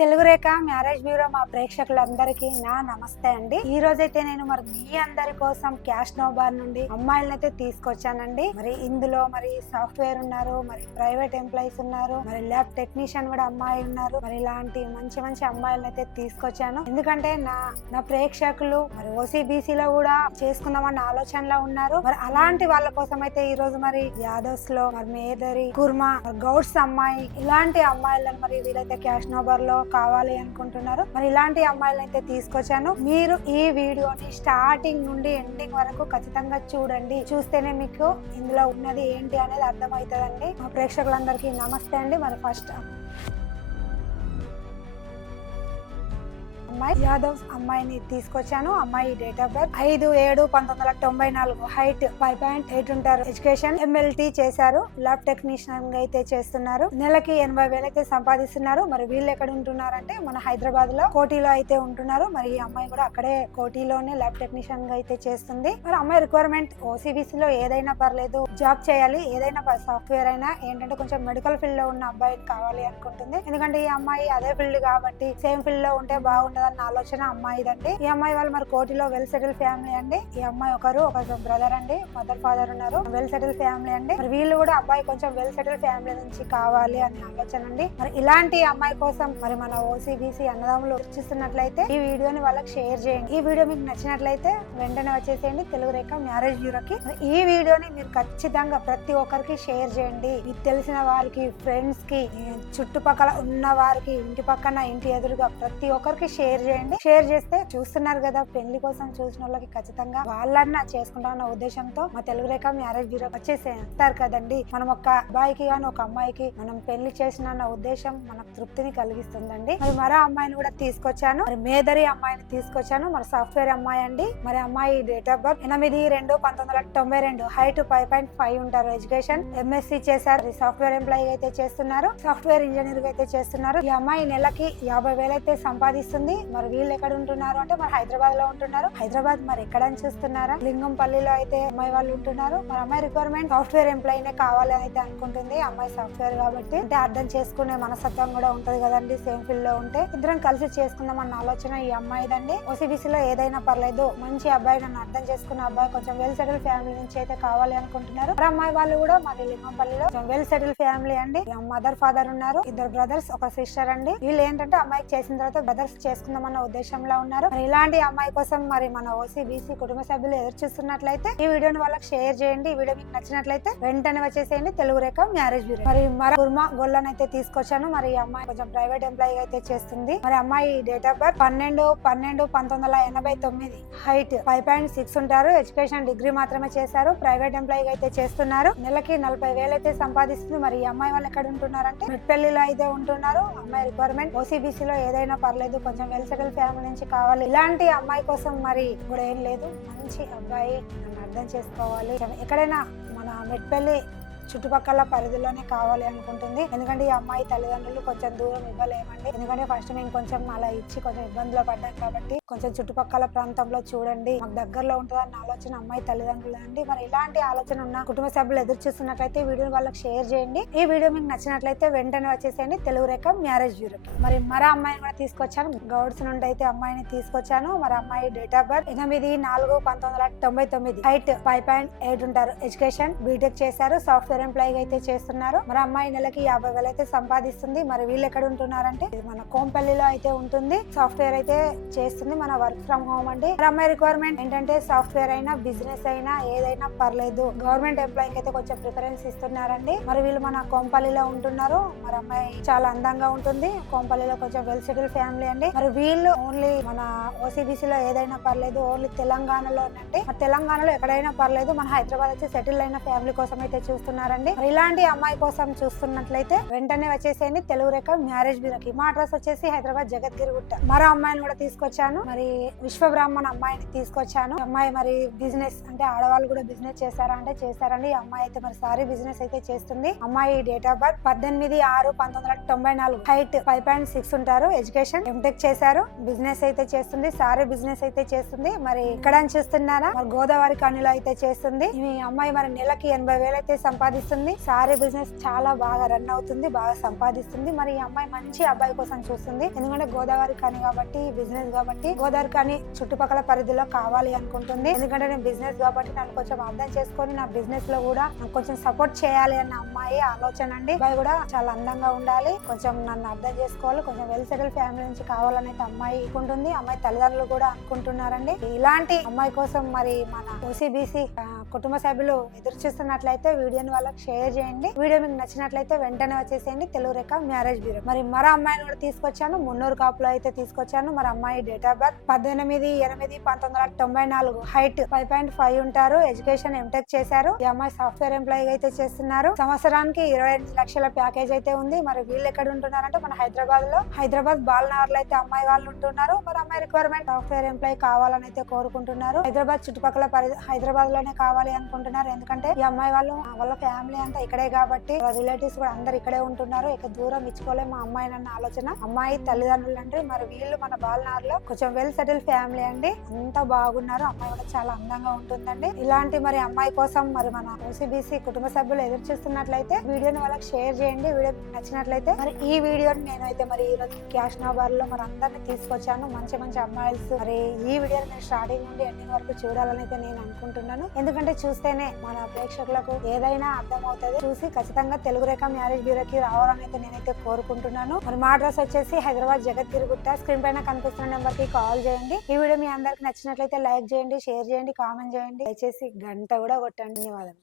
తెలుగు రేఖ marriage bureau మా ప్రేక్షకులందరికీ నా నమస్తే అండి. ఈ రోజైతే నేను మరి మీ అందరి కోసం క్యాష్ నోబార్ నుండి అమ్మాయిలను అయితే తీసుకొచ్చానండి. మరి ఇందులో మరి సాఫ్ట్వేర్ ఉన్నారు, మరి ప్రైవేట్ ఎంప్లాయీస్ ఉన్నారు, మరి ల్యాబ్ టెక్నీషియన్ కూడా అమ్మాయి ఉన్నారు. మరి ఇలాంటి మంచి మంచి అమ్మాయిలను అయితే తీసుకొచ్చాను. ఎందుకంటే నా ప్రేక్షకులు మరి ఓసీబీసీ లో కూడా చేసుకుందామన్న ఆలోచనలో ఉన్నారు. మరి అలాంటి వాళ్ళ కోసం అయితే ఈ రోజు మరి యాదవ్స్ లో మరి మేదరి కుర్మా గౌడ్స్ అమ్మాయి ఇలాంటి అమ్మాయిలను మరి వీళ్ళైతే క్యాష్ నోబార్ లో కావాలి అనుకుంటున్నారు. మరి ఇలాంటి అమ్మాయిలను అయితే తీసుకొచ్చాను. మీరు ఈ వీడియోని స్టార్టింగ్ నుండి ఎండింగ్ వరకు ఖచ్చితంగా చూడండి. చూస్తేనే మీకు ఇందులో ఉన్నది ఏంటి అనేది అర్థమవుతుందండి. మా ప్రేక్షకులందరికీ నమస్తే అండి. మరి ఫస్ట్ అమ్మాయి యాదవ్ అమ్మాయిని తీసుకొచ్చాను. అమ్మాయి డేట్ ఆఫ్ బర్త్ 5/7/1994, హైట్ 5.8 ఉంటారు, ఎడ్యుకేషన్ MLT చేశారు, ల్యాబ్ టెక్నీషియన్ గా అయితే చేస్తున్నారు. నెలకి 80,000 అయితే సంపాదిస్తున్నారు. మరి వీళ్ళు ఎక్కడ ఉంటున్నారంటే మన హైదరాబాద్ లో కోటిలో అయితే ఉంటున్నారు. మరి ఈ అమ్మాయి కూడా అక్కడే కోటిలోనే ల్యాబ్ టెక్నీషియన్ గా అయితే చేస్తుంది. మరి అమ్మాయి రిక్వైర్మెంట్ ఓసీబీసీ లో ఏదైనా పర్లేదు, జాబ్ చేయాలి, ఏదైనా సాఫ్ట్వేర్ అయినా, ఏంటంటే కొంచెం మెడికల్ ఫీల్డ్ లో ఉన్న అబ్బాయిని కావాలి అనుకుంటుంది. ఎందుకంటే ఈ అమ్మాయి అదే ఫీల్డ్ కాబట్టి సేమ్ ఫీల్డ్ లో ఉంటే బాగుంటది అన్న ఆలోచన అమ్మాయిదండి. ఈ అమ్మాయి వాళ్ళు మరి కోటిలో వెల్ సెటిల్ ఫ్యామిలీ అండి. ఈ అమ్మాయి ఒక బ్రదర్ అండి, మదర్ ఫాదర్ ఉన్నారు, వెల్ సెటిల్ ఫ్యామిలీ అండి. మరి వీళ్ళు కూడా అబ్బాయి కొంచెం వెల్ సెటిల్ ఫ్యామిలీ నుంచి కావాలి అనే ఆలోచన అండి. మరి ఇలాంటి అమ్మాయి కోసం మరి మన ఓసీబీసీ అన్నదమ్ములు చూస్తున్నట్లయితే ఈ వీడియోని వాళ్ళకి షేర్ చేయండి. ఈ వీడియో మీకు నచ్చినట్లయితే వెంటనే వచ్చేసేయండి తెలుగు రేఖ మ్యారేజ్ బ్యూరోకి. ఈ వీడియోని మీరు ఖచ్చితంగా ప్రతి ఒక్కరికి షేర్ చేయండి. మీకు తెలిసిన వారికి, ఫ్రెండ్స్ కి, చుట్టుపక్కల ఉన్న వారికి, ఇంటి పక్కన ఇంటి ఎదురుగా ప్రతి ఒక్కరికి షేర్ చేయండి. షేర్ చేస్తే చూస్తున్నారు కదా, పెళ్లి కోసం చూసిన వాళ్ళకి ఖచ్చితంగా వాళ్ళన్నా చేసుకుంటామన్న ఉద్దేశంతో మా తెలుగు రేఖ మ్యారేజ్ బ్యూరో వచ్చేసేస్తారు కదండి. మనం ఒక అబ్బాయికి గాని ఒక అమ్మాయికి మనం పెళ్లి చేసిన ఉద్దేశం మనకు తృప్తిని కలిగిస్తుందండి. మరి మరో అమ్మాయిని కూడా తీసుకొచ్చాను. మరి మేదరి అమ్మాయిని తీసుకొచ్చాను. మరి సాఫ్ట్వేర్ అమ్మాయి అండి. మరి అమ్మాయి డేట్ ఆఫ్ బర్త్ 8/2/1992, హైట్ 5.5 ఉంటారు, ఎడ్యుకేషన్ MSc చేశారు, సాఫ్ట్వేర్ ఎంప్లాయీ అయితే చేస్తున్నారు, సాఫ్ట్వేర్ ఇంజనీర్ గా అయితే చేస్తున్నారు. ఈ అమ్మాయి నెలకి 50,000 అయితే సంపాదిస్తుంది. మరి వీళ్ళు ఎక్కడ ఉంటున్నారు అంటే మరి హైదరాబాద్ లో ఉంటున్నారు. హైదరాబాద్ మరి ఎక్కడని చూస్తున్నారా, లింగంపల్లిలో అయితే అమ్మాయి వాళ్ళు ఉంటున్నారు. మరి అమ్మాయి రిక్వైర్మెంట్ సాఫ్ట్వేర్ ఎంప్లాయీనే కావాలి అని అయితే అనుకుంటుంది. అమ్మాయి సాఫ్ట్వేర్ కాబట్టి అంటే అర్థం చేసుకునే మనస్తత్వం కూడా ఉంటది కదండి. సేమ్ ఫీల్డ్ లో ఉంటే ఇద్దరం కలిసి చేసుకుందాం అన్న ఆలోచన ఈ అమ్మాయిదండి. ఓసీబీసీ లో ఏదైనా పర్లేదు, మంచి అబ్బాయి, నన్ను అర్థం చేసుకున్న అబ్బాయి, కొంచెం వెల్ సెటిల్ ఫ్యామిలీ నుంచి అయితే కావాలి అనుకుంటున్నారు. మరి అమ్మాయి వాళ్ళు కూడా మరి లింగంపల్లిలో వెల్ సెటిల్ ఫ్యామిలీ అండి. మదర్ ఫాదర్ ఉన్నారు, ఇద్దరు బ్రదర్స్, ఒక సిస్టర్ అండి. వీళ్ళు ఏంటంటే అమ్మాయికి చేసిన తర్వాత బ్రదర్స్ చేసుకుందామన్న ఉద్దేశంలో ఉన్నారు. మరి ఇలాంటి అమ్మాయి కోసం మరి మన ఓసీబీసీ కుటుంబ సభ్యులు ఎదురు చూస్తున్నట్లయితే ఈ వీడియోని వాళ్ళకి షేర్ చేయండి. ఈ వీడియో మీకు నచ్చినట్లయితే వెంటనే వచ్చేసేయండి తెలుగు రేఖ మ్యారేజ్ బ్యూరో. మరి మరో కుర్మా గొల్లని అయితే తీసుకొచ్చాను. మరి ఈ అమ్మాయి కొంచెం ప్రైవేట్ ఎంప్లాయీ అయితే చేస్తుంది. మరి అమ్మాయి డేట్ ఆఫ్ బర్త్ 12/12/1989, హైట్ 5.6 ఉంటారు, ఎడ్యుకేషన్ డిగ్రీ మాత్రమే చేశారు, ప్రైవేట్ ఎంప్లాయీ అయితే చేస్తున్నారు. నెలకి 40,000 అయితే సంపాదిస్తుంది. మరి ఈ అమ్మాయి వాళ్ళు ఎక్కడ ఉంటున్నారంటే మిట్పల్లిలో అయితే ఉంటున్నారు. అమ్మాయి రిక్వైర్మెంట్ ఓసీబీసీ లో ఏదైనా పర్లేదు, కొంచెం వెల్ సెటిల్ ఫ్యామిలీ నుంచి కావాలి. ఇలాంటి అమ్మాయి కోసం మరి కూడా ఏం లేదు, మంచి అబ్బాయి, నన్ను అర్థం చేసుకోవాలి, ఎక్కడైనా మన మెట్పల్లి చుట్టుపక్కల పరిధిలోనే కావాలి అనుకుంటుంది. ఎందుకంటే ఈ అమ్మాయి తల్లిదండ్రులు కొంచెం దూరం ఇవ్వలేమండి. ఎందుకంటే ఫస్ట్ మేము కొంచెం అలా ఇచ్చి కొంచెం ఇబ్బందులు పడ్డాం కాబట్టి కొంచెం చుట్టుపక్కల ప్రాంతంలో చూడండి, మాకు దగ్గరలో ఉంటుందన్న ఆలోచన అమ్మాయి తల్లిదండ్రులు అండి. మరి ఇలాంటి ఆలోచన ఉన్న కుటుంబ సభ్యులు ఎదురు చూస్తున్నట్లయితే ఈ వీడియో వాళ్ళకి షేర్ చేయండి. ఈ వీడియో మీకు నచ్చినట్లయితే వెంటనే వచ్చేసేయండి తెలుగు రేఖ మ్యారేజ్ బ్యూరోకి. మరి మరో అమ్మాయిని కూడా తీసుకొచ్చాను. గౌడ్స్ నుండి అయితే అమ్మాయిని తీసుకొచ్చాను. మరి అమ్మాయి డేట్ ఆఫ్ బర్త్ 8/4/1999, హైట్ 5.8 ఉంటారు, ఎడ్యుకేషన్ బీటెక్ చేశారు, సాఫ్ట్వేర్ ఎంప్లాయీ అయితే చేస్తున్నారు. మరి అమ్మాయి నెలకి 50,000 అయితే సంపాదిస్తుంది. మరి వీళ్ళు ఎక్కడ ఉంటున్నారంటే మన కోంపల్లిలో అయితే ఉంటుంది, సాఫ్ట్వేర్ అయితే చేస్తుంది, మన వర్క్ ఫ్రమ్ హోమ్ అండి. మరి అమ్మాయి రిక్వైర్మెంట్ ఏంటంటే సాఫ్ట్వేర్ అయినా, బిజినెస్ అయినా, ఏదైనా పర్లేదు, గవర్నమెంట్ ఎంప్లాయీకి అయితే కొంచెం ప్రిఫరెన్స్ ఇస్తున్నారండి. మరి వీళ్ళు మన కోంపల్లిలో ఉంటున్నారు. మరి అమ్మాయి చాలా అందంగా ఉంటుంది, కోంపల్లిలో కొంచెం వెల్ సెటిల్ ఫ్యామిలీ అండి. మరి వీళ్ళు ఓన్లీ మన ఓసీబీసీలో ఏదైనా పర్లేదు, ఓన్లీ తెలంగాణలో అంటే తెలంగాణలో ఎక్కడైనా పర్లేదు, మన హైదరాబాద్ వచ్చి సెటిల్ అయిన ఫ్యామిలీ కోసం అయితే చూస్తున్నారండి. మరి ఇలాంటి అమ్మాయి కోసం చూస్తున్నట్లయితే వెంటనే వచ్చేసేయండి తెలుగు రేఖ మ్యారేజ్ బ్యూరోకి. మా అడ్రస్ వచ్చేసి హైదరాబాద్ జగద్గిరిగుట్ట. మరో అమ్మాయిని కూడా తీసుకొచ్చాను. మరి విశ్వబ్రాహ్మణ్ అమ్మాయిని తీసుకొచ్చాను. అమ్మాయి మరి బిజినెస్ అంటే ఆడవాళ్ళు కూడా బిజినెస్ చేశారా అంటే చేశారండి. ఈ అమ్మాయి అయితే మరి సారీ బిజినెస్ అయితే చేస్తుంది. అమ్మాయి డేట్ ఆఫ్ బర్త్ 18/6/1994, హైట్ 5.6 ఉంటారు, ఎడ్యుకేషన్ ఎంటెక్ చేశారు, బిజినెస్ అయితే చేస్తుంది, సారీ బిజినెస్ అయితే చేస్తుంది. మరి ఇక్కడ చూస్తున్నారా, మరి గోదావరి కనిలో అయితే చేస్తుంది. ఈ అమ్మాయి మరి నెలకి 80,000 అయితే సంపాదిస్తుంది. సంపాదిస్తుంది. సారీ బిజినెస్ చాలా బాగా రన్ అవుతుంది, బాగా సంపాదిస్తుంది. మరి ఈ అమ్మాయి మంచి అబ్బాయి కోసం చూస్తుంది. ఎందుకంటే గోదావరి ఖని కాబట్టి, బిజినెస్ కాబట్టి గోదావరి ఖని చుట్టుపక్కల పరిధిలో కావాలి అనుకుంటుంది. ఎందుకంటే నేను బిజినెస్ కాబట్టి నన్ను కొంచెం అర్థం చేసుకొని నా బిజినెస్ లో కూడా నాకు కొంచెం సపోర్ట్ చేయాలి అన్న అమ్మాయి ఆలోచన అండి. అబ్బాయి కూడా చాలా అందంగా ఉండాలి, కొంచెం నన్ను అర్థం చేసుకోవాలి, కొంచెం వెల్ సెటిల్ ఫ్యామిలీ నుంచి కావాలని అయితే అమ్మాయి అనుకుంటుంది. అమ్మాయి తల్లిదండ్రులు కూడా అనుకుంటున్నారండి. ఇలాంటి అమ్మాయి కోసం మరి మన ఓసీబీసీ కుటుంబ సభ్యులు ఎదురు చూస్తున్నట్లయితే వీడియోని వాళ్ళకి షేర్ చేయండి. వీడియో మీకు నచ్చినట్లయితే వెంటనే వచ్చేసేయండి తెలుగు రేఖ మ్యారేజ్ బ్యూరో. మరి మరో అమ్మాయిని కూడా తీసుకొచ్చాను, మున్నూరు కాపులో అయితే తీసుకొచ్చాను. మరి అమ్మాయి డేట్ ఆఫ్ బర్త్ 18/8/1994, హైట్ 5.5 ఉంటారు, ఎడ్యుకేషన్ ఎంటెక్ చేశారు. ఈ అమ్మాయి సాఫ్ట్వేర్ ఎంప్లాయీ అయితే చేస్తున్నారు. సంవత్సరానికి 28 లక్షల ప్యాకేజ్ అయితే ఉంది. మరి వీళ్ళు ఎక్కడ ఉంటున్నారంటే మన హైదరాబాద్ బాలనగర్ లో అయితే అమ్మాయి వాళ్ళు ఉంటున్నారు. మరి అమ్మాయి రిక్వైర్మెంట్ సాఫ్ట్వేర్ ఎంప్లాయీ కావాలని అయితే కోరుకుంటున్నారు. హైదరాబాద్ చుట్టుపక్కల హైదరాబాద్ లోనే కావాలి అనుకుంటున్నారు. ఎందుకంటే ఈ అమ్మాయి వాళ్ళ ఫ్యామిలీ అంతా ఇక్కడే కాబట్టి రిలేటివ్స్ కూడా అందరు ఇక్కడే ఉంటున్నారు. ఇక దూరం ఇచ్చుకోలేము మా అమ్మాయి అన్న ఆలోచన. అమ్మాయి తల్లిదండ్రులు అంటే మరి వీళ్ళు మన బాలనగర్ లో కొంచెం వెల్ సెటిల్ ఫ్యామిలీ అండి, అంతా బాగున్నారు. అమ్మాయి కూడా చాలా అందంగా ఉంటుందండి. ఇలాంటి మరి అమ్మాయి కోసం మరి మన ఓసీబీసీ కుటుంబ సభ్యులు ఎదురు చూస్తున్నట్లయితే వీడియోని వాళ్ళకి షేర్ చేయండి. వీడియో నచ్చినట్లయితే మరి ఈ వీడియోని నేనైతే మరి ఈ రోజు క్యాష్ నగర్ లో మరి అందరినీ తీసుకొచ్చాను. మంచి మంచి అమ్మాయిల్స్ మరి ఈ వీడియోని నేను స్టార్టింగ్ నుండి ఎండింగ్ వరకు చూడాలని అయితే నేను అనుకుంటున్నాను. ఎందుకంటే చూస్తేనే మన ప్రేక్షకులకు ఏదైనా అర్థం అవుతుంది. చూసి ఖచ్చితంగా తెలుగు రేఖ మ్యారేజ్ బ్యూరోకి రావాలని అయితే నేనైతే కోరుకుంటున్నాను. మరి మా అడ్రస్ వచ్చేసి హైదరాబాద్ జగద్గిరిగుట్ట. స్క్రీన్ పైన కనిపిస్తున్న నెంబర్ కి కాల్ చేయండి. ఈ వీడియో మీ అందరికి నచ్చినట్లయితే లైక్ చేయండి, షేర్ చేయండి, కామెంట్ చేయండి, దయచేసి గంట కూడా కొట్టండి. ధన్యవాదాలు.